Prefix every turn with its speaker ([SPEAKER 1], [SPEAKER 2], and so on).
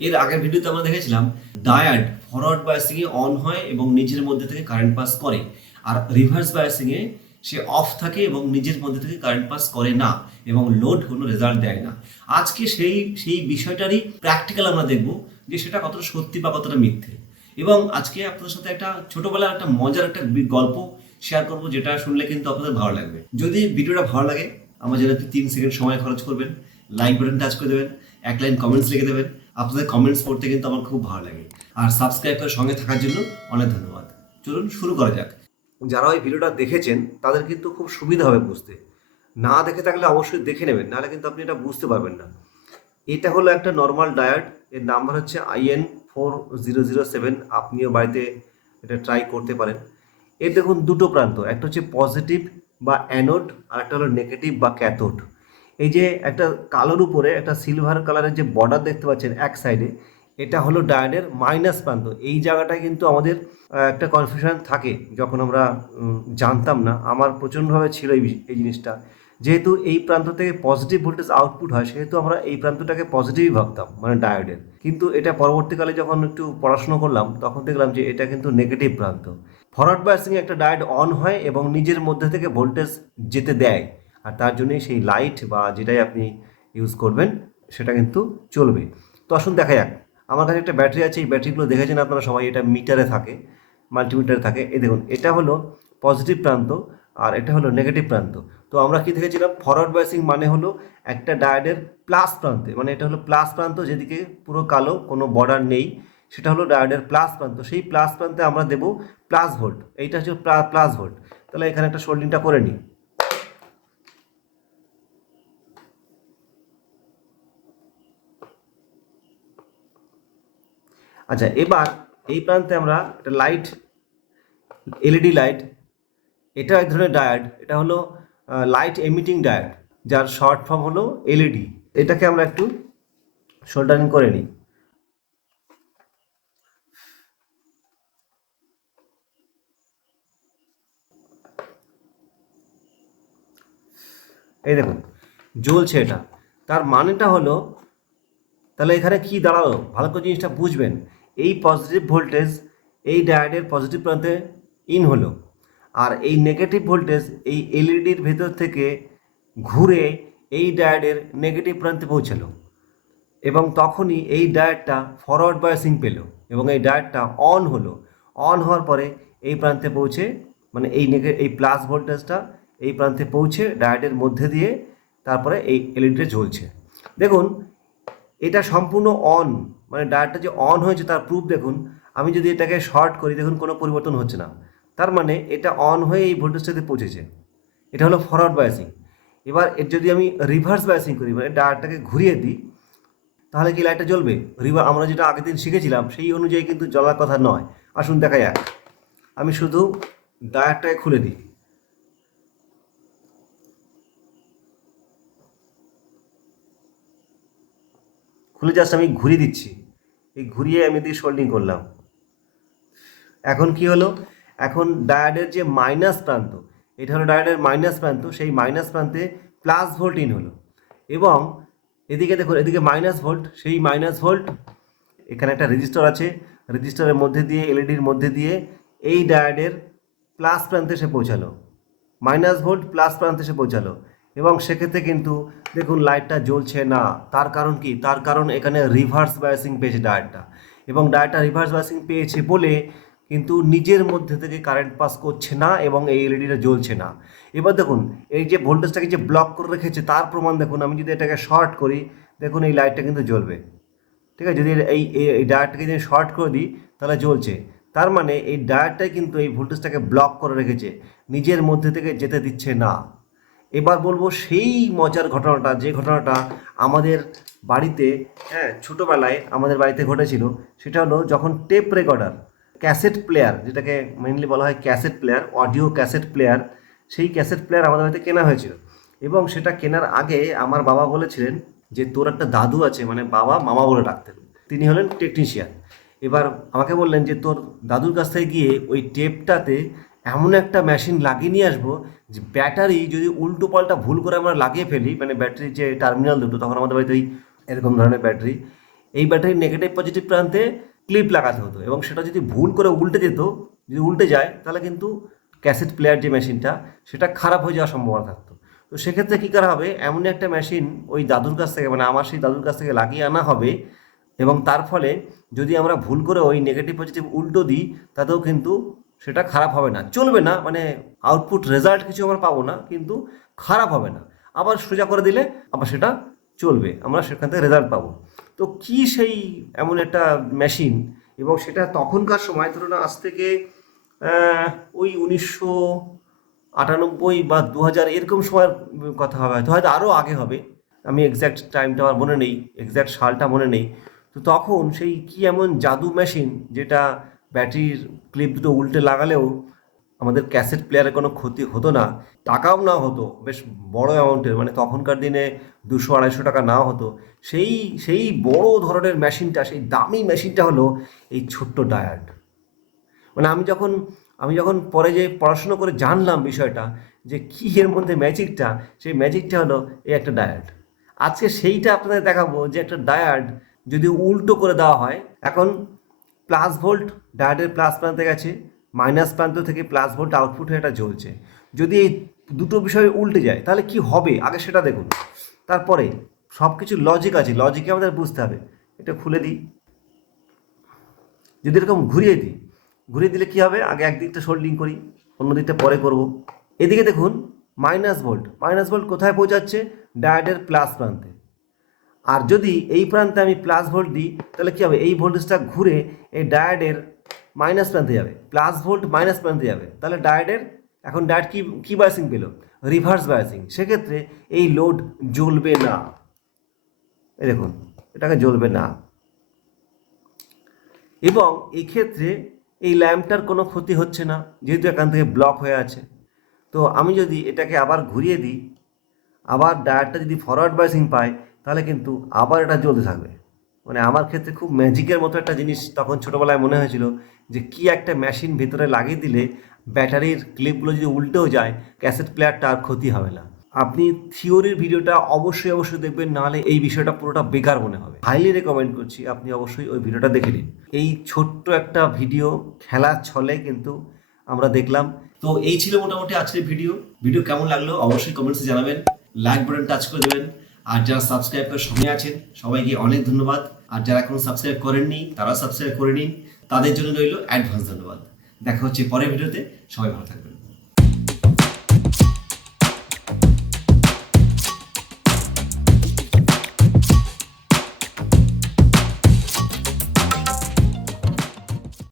[SPEAKER 1] এর আগের ভিডিওতে আমরা দেখেছিলাম ডায়াড ফরওয়ার্ড বায়াসিংয়ে অন হয় এবং নিজের মধ্যে থেকে কারেন্ট পাস করে। আর রিভার্স বায়াসিংয়ে সে অফ থাকে এবং নিজের মধ্যে থেকে কারেন্ট পাস করে না এবং লোড কোনো রেজাল্ট দেয় না। আজকে সেই সেই বিষয়টারই প্র্যাকটিক্যাল আমরা দেখব যে সেটা কতটা সত্যি বা কতটা মিথ্যে। এবং আজকে আপনাদের সাথে একটা ছোটবেলার একটা মজার একটা গল্প শেয়ার করব যেটা শুনলে কিন্তু আপনাদের ভালো লাগবে। যদি ভিডিওটা ভালো লাগে, আমার জন্য তিন সেকেন্ড সময় খরচ করবেন লাইক বাটন টাচ করে দেবেন, এক লাইন কমেন্টস লিখে দেবেন আপনাদের কমেন্টস পড়তে কিন্তু আমার খুব ভালো লাগে। আর সাবস্ক্রাইব করে সঙ্গে থাকার জন্য অনেক ধন্যবাদ। চলুন শুরু করা যাক। যারা ওই ভিডিওটা দেখেছেন, তাদের কিন্তু খুব সুবিধা হবে বুঝতে। না দেখে থাকলে অবশ্যই দেখে নেবেন, নাহলে কিন্তু আপনি এটা বুঝতে পারবেন না। এটা হলো একটা নর্মাল ডায়েট এর নাম্বার হচ্ছে IN four zero zero seven আপনিও বাড়িতে এটা ট্রাই করতে পারেন। এর দেখুন দুটো প্রান্ত, একটা হচ্ছে পজিটিভ বা অ্যানোড আর একটা হলো নেগেটিভ বা ক্যাথোড এই যে একটা কালোর উপরে একটা সিলভার কালারের যে বর্ডার দেখতে পাচ্ছেন এক সাইডে এটা হলো ডায়োডের মাইনাস প্রান্ত। এই জায়গাটায় কিন্তু আমাদের একটা কনফিউশন থাকে যখন আমরা জানতাম না। আমার প্রচণ্ডভাবে ছিল এই জিনিসটা। যেহেতু এই প্রান্ত থেকে পজিটিভ ভোল্টেজ আউটপুট হয়, সেহেতু আমরা এই প্রান্তটাকে পজিটিভই ভাবতাম মানে ডায়োডের। কিন্তু এটা পরবর্তীকালে যখন একটু পড়াশুনো করলাম, তখন দেখলাম যে এটা কিন্তু নেগেটিভ প্রান্ত। ফরওয়ার্ড বায়াসিং একটা ডায়োড অন হয় এবং নিজের মধ্যে থেকে ভোল্টেজ যেতে দেয়। আর তার জন্যই সেই লাইট বা যেটাই আপনি ইউজ করবেন, সেটা কিন্তু চলবে। তো আসুন দেখা যাক। আমার কাছে একটা ব্যাটারি আছে, এই ব্যাটারিগুলো দেখেছেন আপনারা সবাই? এটা মিটারে থাকে মাল্টিমিটারে থাকে। এই দেখুন, এটা হলো পজিটিভ প্রান্ত আর এটা হলো নেগেটিভ প্রান্ত। তো আমরা কি দেখেছিলাম? ফরওয়ার্ড বায়াসিং মানে হলো একটা ডায়োডের প্লাস প্রান্তে। মানে এটা হলো প্লাস প্রান্ত, যেদিকে পুরো কালো, কোনো বর্ডার নেই। সেটা হলো ডায়োডের প্লাস প্রান্ত। সেই প্লাস প্রান্তে আমরা দেব প্লাস ভোল্ট এইটা হচ্ছে প্লাস ভোল্ট তাহলে এখানে একটা সোল্ডিংটা করে নিই। আচ্ছা এবার এই প্রান্তে আমরা একটা লাইট এলইডি লাইট এটা এক ধরনের ডায়োড এটা হলো লাইট এমিটিং ডায়োড যার শর্ট ফর্ম হলো এলইডি এটাকে আমরা একটু সোল্ডারিং করে নিই। এই দেখুন, জ্বলছে এটা। তার মানেটা হলো, তাহলে এখানে কি দাঁড়াল? ভালো করে জিনিসটা বুঝবেন। এই পজিটিভ ভোল্টেজ এই ডায়োডের পজিটিভ প্রান্তে ইন হলো। আর এই নেগেটিভ ভোল্টেজ এই এলইডির ভেতর থেকে ঘুরে এই ডায়োডের নেগেটিভ প্রান্তে পৌঁছালো। এবং তখনই এই ডায়োডটা ফরওয়ার্ড বায়াসিং পেল এবং এই ডায়োডটা অন হলো। অন হওয়ার পরে এই প্রান্তে পৌঁছে মানে এই নেগে এই প্লাস ভোল্টেজটা এই প্রান্তে পৌঁছে ডায়োডের মধ্যে দিয়ে তারপরে এই এলইডিটা জ্বলছে। দেখুন এটা সম্পূর্ণ অন মানে ডায়োডটা যে অন হয়েছে তার প্রুফ দেখুন। আমি যদি এটাকে শর্ট করি, দেখুন কোনো পরিবর্তন হচ্ছে না। তার মানে এটা অন হয়ে এই ভোল্টেজটাতে পৌঁছেছে। এটা হলো ফরওয়ার্ড বায়াসিং এবার এর যদি আমি রিভার্স বায়াসিং করি মানে ডায়োডটাকে ঘুরিয়ে দিই, তাহলে কি লাইটটা জ্বলবে? রিভার আমরা যেটা আগের দিন শিখেছিলাম, সেই অনুযায়ী কিন্তু জ্বলার কথা নয়। আসুন দেখা যাক। আমি শুধু ডায়ারটাকে খুলে দিই। খুলে জাস্ট আমি ঘুরিয়ে দিচ্ছি। এই ঘুরিয়ে আমি দিয়ে সোল্ডিং করলাম। এখন কি হলো? এখন ডায়োডের যে মাইনাস প্রান্ত, এটা হলো ডায়োডের মাইনাস প্রান্ত, সেই মাইনাস প্রান্তে প্লাস ভোল্ট ইন হলো। এবং এদিকে দেখুন, এদিকে মাইনাস ভোল্ট সেই মাইনাস ভোল্ট এখানে একটা রেজিস্টার আছে। রেজিস্টারের মধ্যে দিয়ে এলইডির মধ্যে দিয়ে এই ডায়োডের প্লাস প্রান্তে এসে পৌঁছালো। মাইনাস ভোল্ট প্লাস প্রান্তে এসে পৌঁছালো। এবং সেক্ষেত্রে কিন্তু দেখুন লাইটটা জ্বলছে না। তার কারণ কি? তার কারণ এখানে রিভার্স বায়াসিং পেয়েছে ডায়োডটা এবং ডায়োডটা রিভার্স বায়াসিং পেয়েছে বলে কিন্তু নিজের মধ্যে থেকে কারেন্ট পাস করছে না এবং এই এলইডিটা জ্বলছে না। এবার দেখুন, এই যে ভোল্টেজটাকে যে ব্লক করে রেখেছে, তার প্রমাণ দেখুন। আমি যদি এটাকে শর্ট করি, দেখুন এই লাইটটা কিন্তু জ্বলবে। ঠিক আছে? যদি এই, এই- ডায়োডটাকে যদি শর্ট করে দিই, তাহলে জ্বলছে। তার মানে এই ডায়োডটাই কিন্তু এই ভোল্টেজটাকে ব্লক করে রেখেছে। নিজের মধ্যে থেকে যেতে দিচ্ছে না। এবার বলব সেই মজার ঘটনাটা, যে ঘটনাটা আমাদের বাড়িতে হ্যাঁ ছোটোবেলায় আমাদের বাড়িতে ঘটেছিল, সেটা হলো যখন টেপ রেকর্ডার ক্যাসেট প্লেয়ার যেটাকে মেনলি বলা হয় cassette player audio cassette player সেই ক্যাসেট প্লেয়ার আমাদের বাড়িতে কেনা হয়েছিল। এবং সেটা কেনার আগে আমার বাবা বলেছিলেন যে, তোর একটা দাদু আছে মানে বাবা, মামা বলে ডাকতেন। তিনি হলেন টেকনিশিয়ান এবার আমাকে বললেন যে, তোর দাদুর কাছ থেকে গিয়ে ওই টেপটাতে এমন একটা মেশিন লাগিয়ে নিয়ে আসব যে ব্যাটারি যদি উল্টো পাল্টা ভুল করে আমরা লাগিয়ে ফেলি মানে ব্যাটারির যে টার্মিনাল দুটো, তখন আমাদের বাড়িতে ওই এরকম ধরনের ব্যাটারি এই ব্যাটারির নেগেটিভ পজিটিভ প্রান্তে ক্লিপ লাগাতে হতো এবং সেটা যদি ভুল করে উল্টে যেত, যদি উল্টে যায়, তাহলে কিন্তু ক্যাসেট প্লেয়ার যে মেশিনটা সেটা খারাপ হয়ে যাওয়ার সম্ভাবনা থাকতো। তো সেক্ষেত্রে কী করা হবে? এমন একটা মেশিন ওই দাদুর কাছ থেকে মানে আমার সেই দাদুর কাছ থেকে লাগিয়ে আনা হবে এবং তার ফলে যদি আমরা ভুল করে ওই নেগেটিভ পজিটিভ উল্টো দিই, তাতেও কিন্তু সেটা খারাপ হবে না। চলবে না মানে আউটপুট রেজাল্ট কিছু আমরা পাবো না, কিন্তু খারাপ হবে না। আবার সোজা করে দিলে আবার সেটা চলবে, আমরা সেখান থেকে রেজাল্ট পাবো। তো কি সেই এমন একটা মেশিন এবং সেটা তখনকার সময় ধরুন আজ থেকে ওই উনিশশো আটানব্বই বা দু হাজার এরকম সময়ের কথা হবে, হয়তো হয়তো আরও আগে হবে। আমি এক্স্যাক্ট টাইমটা আমার মনে নেই এক্স্যাক্ট সালটা মনে নেই। তো তখন সেই কি এমন জাদু মেশিন যেটা ব্যাটারির ক্লিপ দুটো উল্টে লাগালেও আমাদের ক্যাসেট প্লেয়ারের কোনো ক্ষতি হতো না, টাকাও না হতো, বেশ বড় অ্যামাউন্টের মানে তখনকার দিনে দুশো আড়াইশো টাকা না হতো। সেই সেই বড় ধরনের মেশিনটা, সেই দামি মেশিনটা হলো এই ছোট্ট ডায়াড। মানে আমি যখন আমি যখন পরে যে পড়াশুনো করে জানলাম বিষয়টা, যে কী এর মধ্যে ম্যাজিকটা, সেই ম্যাজিকটা হলো এই একটা ডায়াড। আজকে সেইটা আপনাদের দেখাবো যে একটা ডায়াড যদি উল্টো করে দেওয়া হয়, এখন প্লাস ভোল্ট ডায়াডের প্লাস প্রান্তে গেছে, মাইনাস প্রান্ত থেকে প্লাস ভোল্ট আউটপুট হয়ে এটা জ্বলছে। যদি এই দুটো বিষয় উল্টে যায়, তাহলে কি হবে? আগে সেটা দেখুন। তারপরে সব কিছু লজিক আছে লজিকে আমাদের বুঝতে হবে। এটা খুলে দিই। যদি এরকম ঘুরিয়ে দিই, ঘুরিয়ে দিলে কী হবে? আগে একদিকটা সোল্ডিং করি অন্য দিকটা পরে করব। এদিকে দেখুন, মাইনাস ভোল্ট। মাইনাস ভোল্ট কোথায় পৌঁছাচ্ছে? ডায়োডের প্লাস প্রান্তে। আর যদি এই প্রান্তে আমি প্লাস ভোল্ট দিই, তাহলে কী হবে? এই ভোল্টেজটা ঘুরে এই ডায়োডের মাইনাস প্রান্তে যাবে। প্লাস ভোল্ট মাইনাস প্রান্তে যাবে। তাহলে ডায়োডের এখন ডায়োড কী কী বায়াসিং পেল? রিভার্স বায়াসিং সেক্ষেত্রে এই লোড জ্বলবে না। দেখুন, এটাকে জ্বলবে না। এবং এক্ষেত্রে এই ল্যাম্পটার কোনো ক্ষতি হচ্ছে না, যেহেতু এখান থেকে ব্লক হয়ে আছে। তো আমি যদি এটাকে আবার ঘুরিয়ে দিই, আবার ডায়ারটা যদি ফরওয়ার্ড বাইসিং পায় তাহলে কিন্তু আবার এটা জ্বলতে থাকবে। মানে আমার ক্ষেত্রে খুব ম্যাজিকের মতো একটা জিনিস তখন ছোটোবেলায় মনে হয়েছিল যে কি একটা মেশিন ভেতরে লাগিয়ে দিলে ব্যাটারির ক্লিপগুলো যদি উল্টেও যায় ক্যাসেট প্লেয়ারটা আর ক্ষতি হবে না। আপনি থিওরির ভিডিওটা অবশ্যই অবশ্যই দেখবেন, নাহলে এই বিষয়টা পুরোটা বেকার মনে হবে। হাইলি রেকমেন্ড করছি আপনি অবশ্যই ওই ভিডিওটা দেখে নিন। এই ছোট্ট একটা ভিডিও খেলার ছলে কিন্তু আমরা দেখলাম। তো এই ছিল মোটামুটি আজকের ভিডিও ভিডিও কেমন লাগল? অবশ্যই কমেন্টসে জানাবেন। লাইক বাটন টাচ করে দেবেন। আর যারা সাবস্ক্রাইব করে সঙ্গে আছেন, সবাইকে অনেক ধন্যবাদ। আর যারা এখনও সাবস্ক্রাইব করেননি তারা সাবস্ক্রাইব করে নিন। তাদের জন্য রইল অ্যাডভান্স ধন্যবাদ। দেখা হচ্ছে পরের ভিডিওতে। সবাই ভালো থাকবেন।